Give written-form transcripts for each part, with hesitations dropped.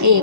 1.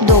2.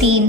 3.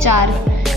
4.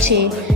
6.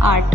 8.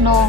9.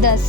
10.